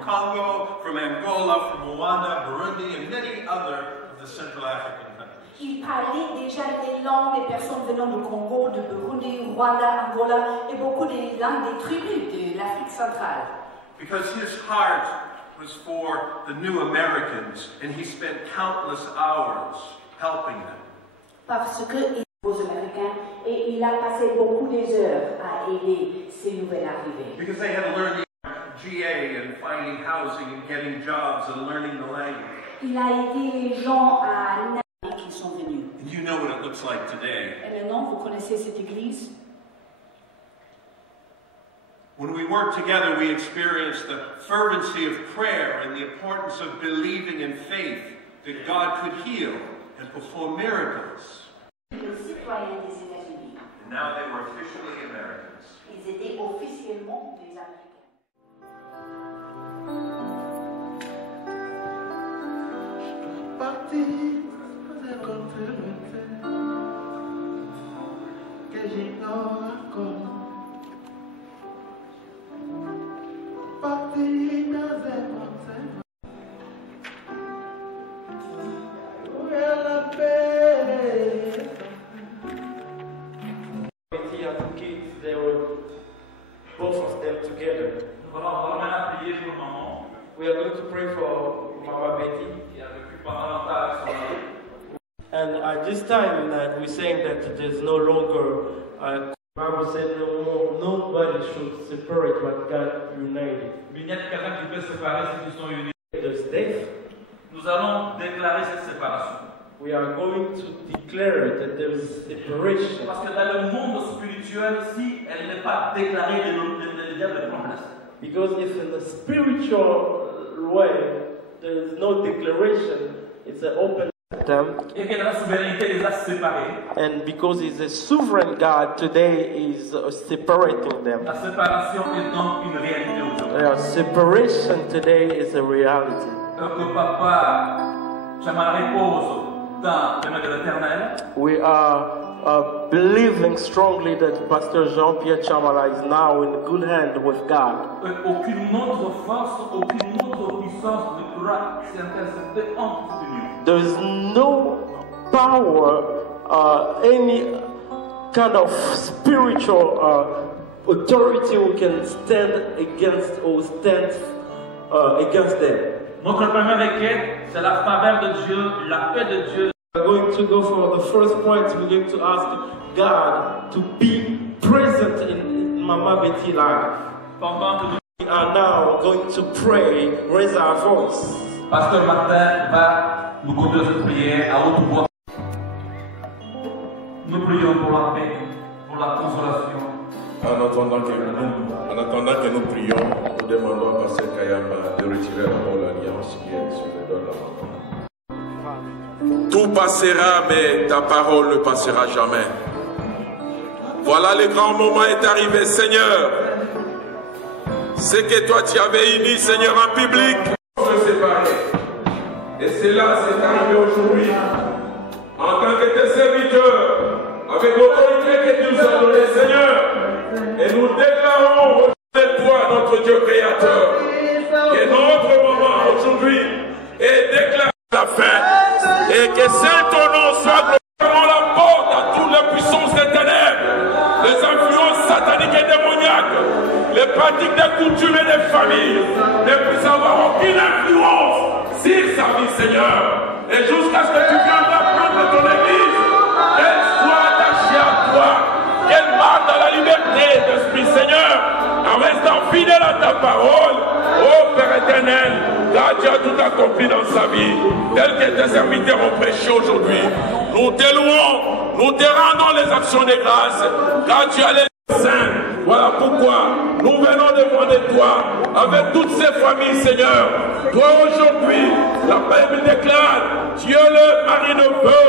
Congo, from Angola, from Rwanda, Burundi, and many other of the Central African countries. Il parlait déjà les langues des personnes venant du Congo, de Burundi, Rwanda, Angola et beaucoup des langues des tribus de l'Afrique centrale. Because his heart was for the new Americans, and he spent countless hours helping them. Parce qu'il est aux Américains et il a passé beaucoup des heures à aider ces nouvelles arrivées. Because they had to learn GA and finding housing and getting jobs and learning the language. Il a aidé les gens à qui sont venus. And you know what it looks like today. Et maintenant, vous connaissez cette église. When we work together, we experience the fervency of prayer and the importance of believing in faith that God could heal and perform miracles. Les citoyens des États-Unis. And now they were officially Americans. Ils étaient officiellement des Américains. Que j'ignore encore. Parti dans un conseil. Où est la paix? Betty and the kids, they were both of them together. We are going to pray for Mama Betty. And at this time that we're saying that there's no longer a Bible said no more, nobody should separate what God united. There's death. Nous allons déclarer cette séparation. We are going to declare that there is separation. Parce que dans le monde spirituel, si elle n'est pas déclarée déjà le plan blessé. Because if in the spiritual way there is no declaration, it's an open them. Et que la souveraineté les a séparés. And because He's a sovereign God, today He's separating them. La séparation est donc une réalité aujourd'hui. Separation today is a reality. Que Papa Chamala repose dans les mains de l'Éternel. We are believing strongly that Pastor Jean-Pierre Chamala is now in good hand with God. Aucune autre force, aucune autre puissance ne pourra s'intercepter entre nous. There is no power, any kind of spiritual authority who can stand against or stand against them. Notre première requête, c'est la faveur de Dieu, la paix de Dieu. We're going to go for the first point. We're going to ask God to be present in Mama Betty's life. We are now going to pray, raise our voice. Pasteur Martin va nous conduire cette prière à haute voix. Nous prions pour la paix, pour la consolation. En attendant que nous prions, nous demandons à Pasteur Kayamba de retirer l'alliance qui est sur les doigts de la maman. Tout passera, mais ta parole ne passera jamais. Voilà, le grand moment est arrivé, Seigneur. Ce que toi tu avais uni, Seigneur, en public, se séparer. Et cela s'est arrivé aujourd'hui. En tant que tes serviteurs, avec l'autorité que tu nous as donnée, Seigneur, et nous déclarons de toi, notre Dieu créateur, que notre moment aujourd'hui est déclaré la fin, et que c'est ton nom soit glorifié. La porte à toutes les puissances des ténèbres, les influences sataniques et démoniaques, les pratiques des coutumes et des familles ne puissent avoir aucune influence sur sa vie, Seigneur. Et jusqu'à ce que tu viennes d'apprendre ton Église, qu'elle soit attachée à toi, qu'elle marche dans la liberté d'esprit, Seigneur, en restant fidèle à ta parole, ô Père éternel, car tu as tout accompli dans sa vie, tel que tes serviteurs ont prêché aujourd'hui. Nous te louons, nous te rendons les actions de grâce, car tu as les saints. Voilà pourquoi nous venons devant toi avec toutes ces familles, Seigneur. Toi aujourd'hui, la Bible déclare, tu es le mari de feu,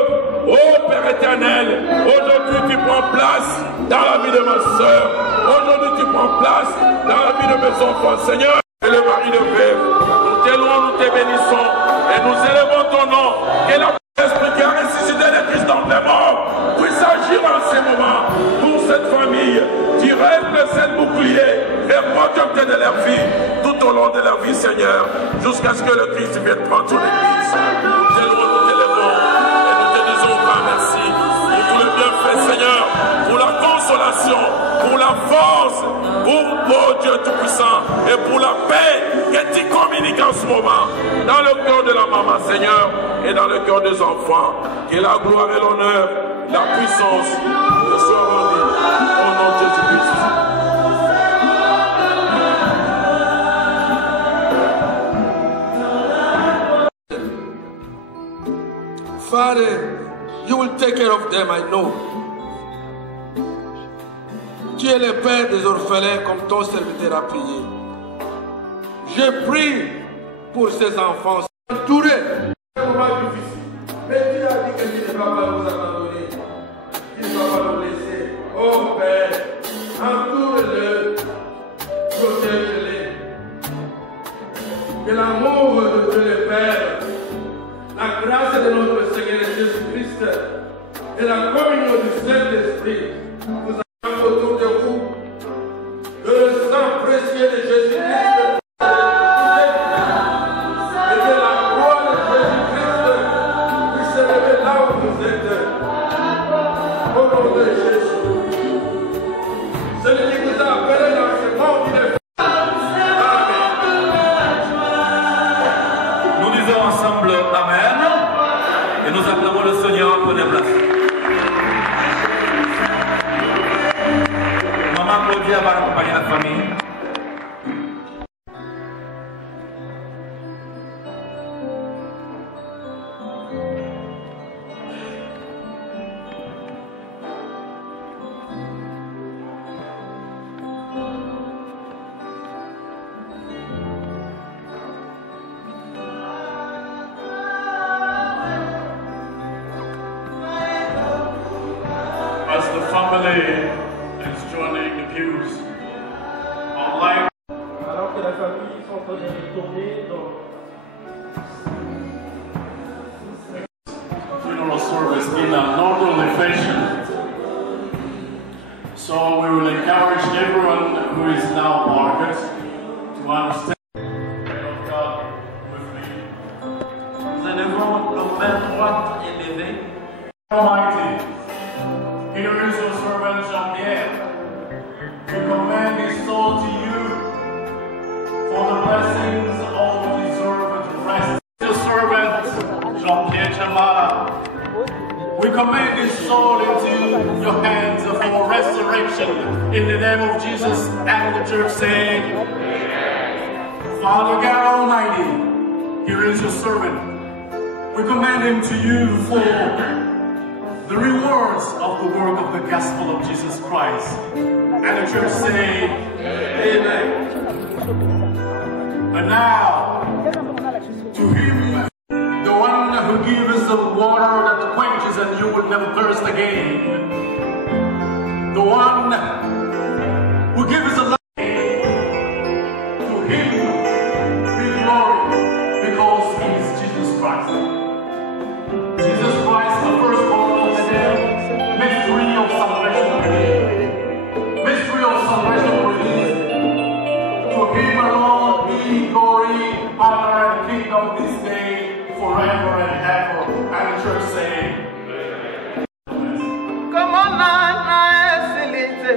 ô Père éternel. Aujourd'hui tu prends place dans la vie de ma soeur. Aujourd'hui tu prends place dans la vie de mes enfants, Seigneur. Tu es le mari de feu. Nous te louons, nous te bénissons et nous élevons ton nom. Que l'Esprit qui a ressuscité le Christ dans les morts puisse agir en ce moment pour cette famille. Tu restes le seul bouclier et protecteur de leur vie tout au long de leur vie, Seigneur, jusqu'à ce que le Christ vienne prendre son Église. Nous t'élevons, nous t'élevons et nous te disons grand merci pour tout le bienfait, Seigneur, pour la consolation, pour la force, pour Dieu Tout-Puissant et pour la paix que tu communiques en ce moment dans le cœur de la maman, Seigneur, et dans le cœur des enfants. Que la gloire et l'honneur, la puissance te soient rendues au nom de Jésus-Christ. Father, you will take care of them, I know. Tu es le père des orphelins comme ton serviteur a prié. Je prie pour ces enfants entourés. C'est un moment difficile. Mais tu as dit que tu ne vas pas nous abandonner. Tu ne vas pas nous laisser. Oh Père, entoure-le, protège-les. Que l'amour de Dieu le Père, la grâce de notre Seigneur Jésus-Christ et la communion du Saint-Esprit vous attendent autour de vous. Que le sang précieux de Jésus-Christ et que la gloire de Jésus-Christ puisse se lever là où vous êtes. Au nom de Jésus. Celui qui vous a appelé dans ce monde, il est Nous disons ensemble Amen et nous acclamons le Seigneur pour les places. family is joining the pews. Online. Alors que la famille sont en train de tourner dans funeral service in a normal fashion. So we will encourage everyone who is now parked to understand. God with me. Nous élevons nos mains droites élevées. Almighty, here is your servant Jean-Pierre. We commend his soul to you for the blessings of deserved rest. Your servant Jean-Pierre Chamala. We commend his soul into your hands for resurrection in the name of Jesus, and the church saying, Father God Almighty, here is your servant. We commend him to you for the rewards of the work of the gospel of Jesus Christ. And the church say, Amen. And now, to him, the one who gives the water that quenches and you will never thirst again. The one who gives the life. To him be glory, because he is Jesus Christ. Jesus Christ, the firstborn of the dead, mystery of salvation released. Mystery of salvation released. To him alone be glory, honor, and kingdom this day, forever and ever. And the church say, Come on, na facilité.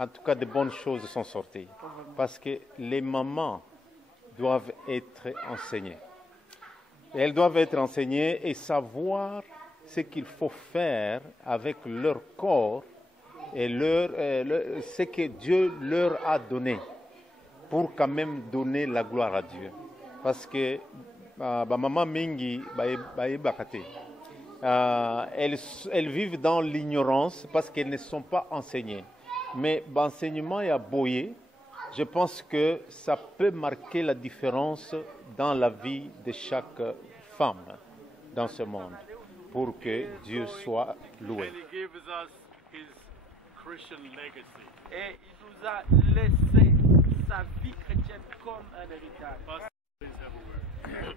en tout cas de bonnes choses sont sorties. Parce que les mamans doivent être enseignées. Et elles doivent être enseignées et savoir ce qu'il faut faire avec leur corps et ce que Dieu leur a donné pour quand même donner la gloire à Dieu. Parce que maman mingi elles vivent dans l'ignorance parce qu'elles ne sont pas enseignées. Mais l'enseignement est aboyé. Je pense que ça peut marquer la différence dans la vie de chaque femme dans ce monde pour que Dieu soit loué. Et il nous a laissé sa vie chrétienne comme un héritage.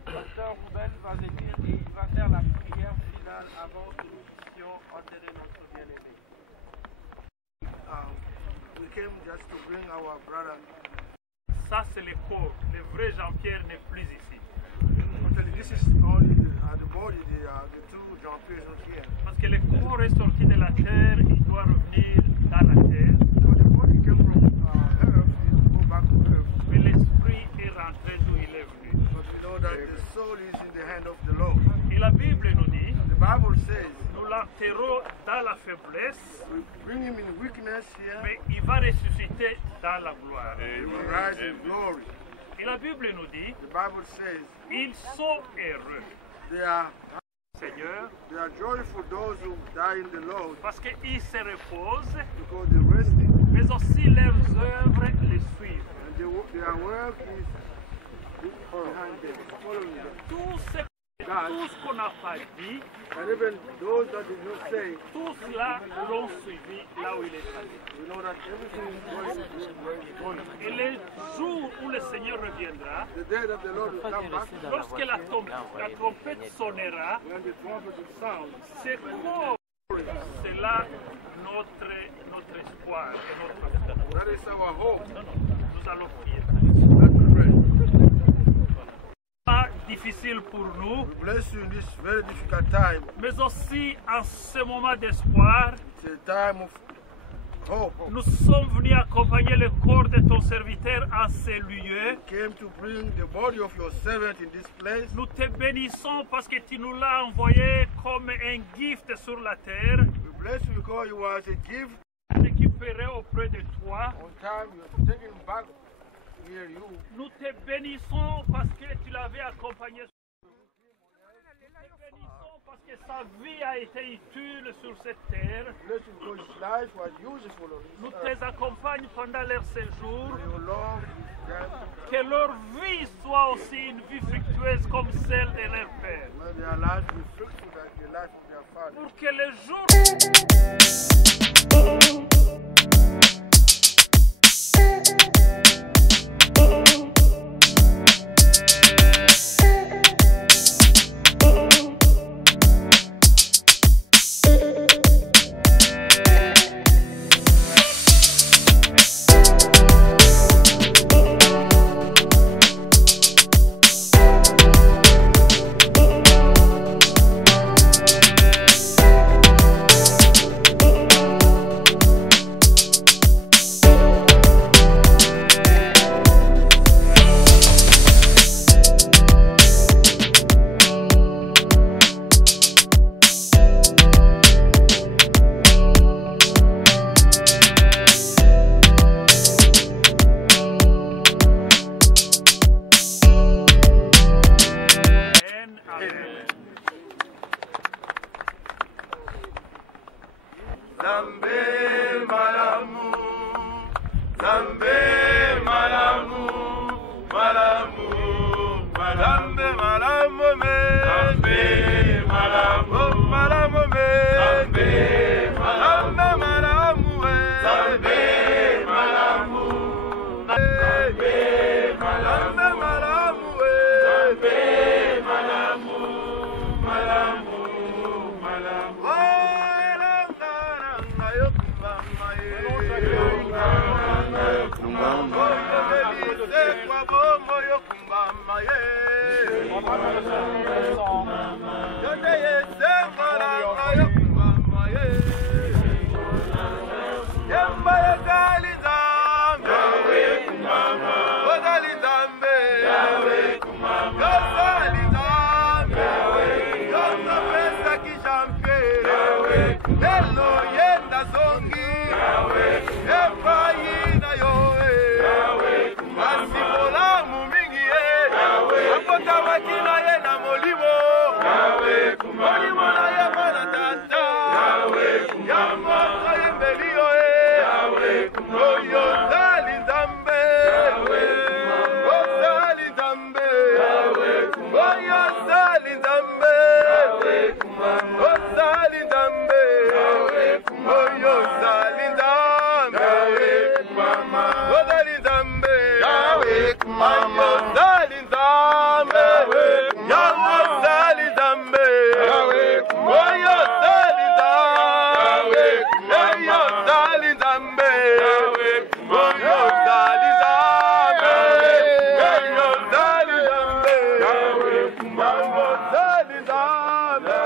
Pasteur Ruben va venir et il va faire la prière finale avant que nous puissions enterrer notre bien-aimé. We came just to bring our brother. Ça c'est le corps. Le vrai Jean-Pierre n'est plus ici. This is only the body, the two Jean-Pierre is not here. Parce que le corps est sorti de la terre, il doit revenir dans la terre. So the body came from earth, it go back to earth. Mais l'esprit est rentré d'où il est venu. But we know that the soul is in the hand of the Lord. Et la Bible nous dit, the Bible says, nous l'enterrons dans la faiblesse, we bring him in weakness here, mais il va ressusciter dans la gloire. He will rise in glory. Et la Bible nous dit, the Bible says, ils sont heureux. Seigneur, they are joyful those who die in the Lord. Parce qu'ils se reposent, because they resting. Mais aussi leurs œuvres les suivent. And their work is behind them, following them. Tout ce qu'on n'a pas dit, and even those that did not say, tout cela l'ont suivi là où il est allé. We know that everything is going. Et le jour où le Seigneur reviendra, the day that the Lord will come back, lorsque la trompette sonnera, when the trumpet will sound, c'est là notre espoir et notre foi. That is our hope. Nous allons prier. Pas difficile pour nous, we bless you in this very difficult time, mais aussi en ce moment d'espoir. It's a time of hope. Nous sommes venus accompagner le corps de ton serviteur en ces lieux. Came to bring the body of your servant in this place. Nous te bénissons parce que tu nous l'as envoyé comme un gift sur la terre. We bless you because you was a gift. Récupéré auprès de toi. On time you have taken back near you. Nous te bénissons parce que tu l'avais accompagné. Nous te bénissons parce que sa vie a été utile sur cette terre. Nous te accompagnons pendant leur séjour. Que leur vie soit aussi une vie fructueuse comme celle de leur père. Pour que le jour... Yemba ya gali Lelo yenda zongi Epai na yoe Masimola mumingi Akota wakina ye na molimo Molimo na ye mana tata Yamota ye melio Oyo zali zambe Ozali zambe Oyo zali zambe Ozali zambe Oyo zali zambe Ozali zambe Mama zali zambe Yamo zali zambe Oyo zali zambe Eyo zali zambe Oyo zali zambe Eyo zali zambe Mama zali zambe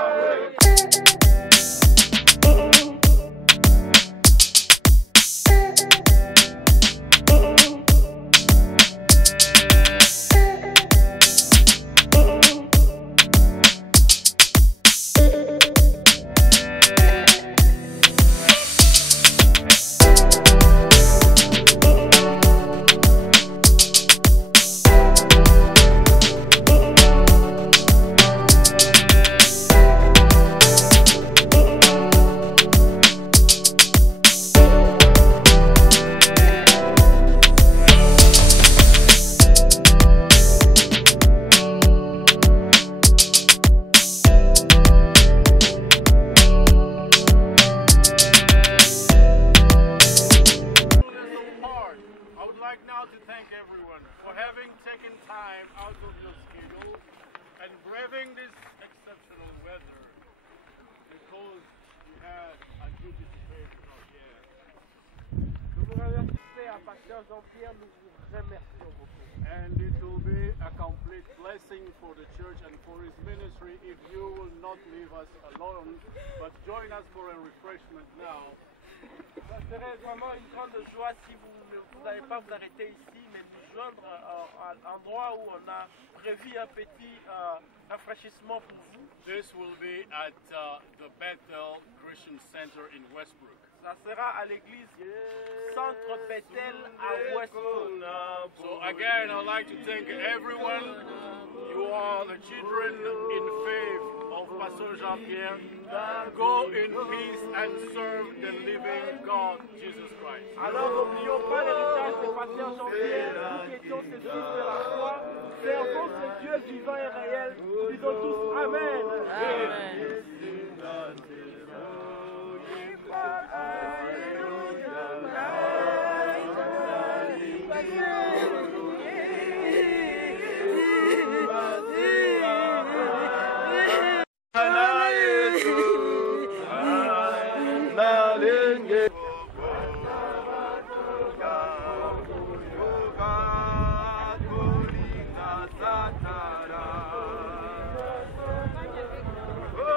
Jean-Pierre, nous vous remercions beaucoup. And it will be a complete blessing for the church and for his ministry if you will not leave us alone, but join us for a refreshment now. Ça serait vraiment une grande joie si vous n'allez pas vous arrêter ici, mais nous joindre à l'endroit où on a prévu un petit rafraîchissement pour vous. This will be at the Bethel Christian Center in Westbrook. Ça sera à l'église Centre Bethel à Westbrook. So again, I'd like to thank everyone. You are the children in faith of Pastor Jean-Pierre. Go in peace and serve the living God, Jesus Christ. Alors n'oublions pas l'héritage de Pasteur Jean-Pierre, nous qui étions ses fils de la foi. Servons ce Dieu vivant et réel. Disons tous Amen. Amen. Oh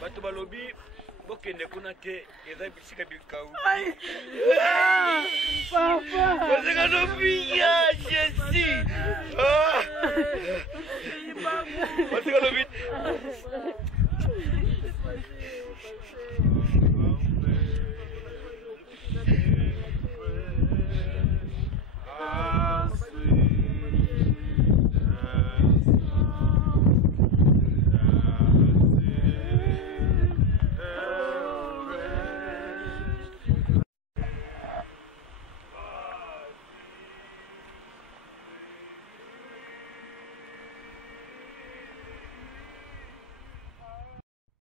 Bato balobi bokende kuna te eza bisika bikau. Papa. Bazeka no biya Jesse. Bazeka no biya.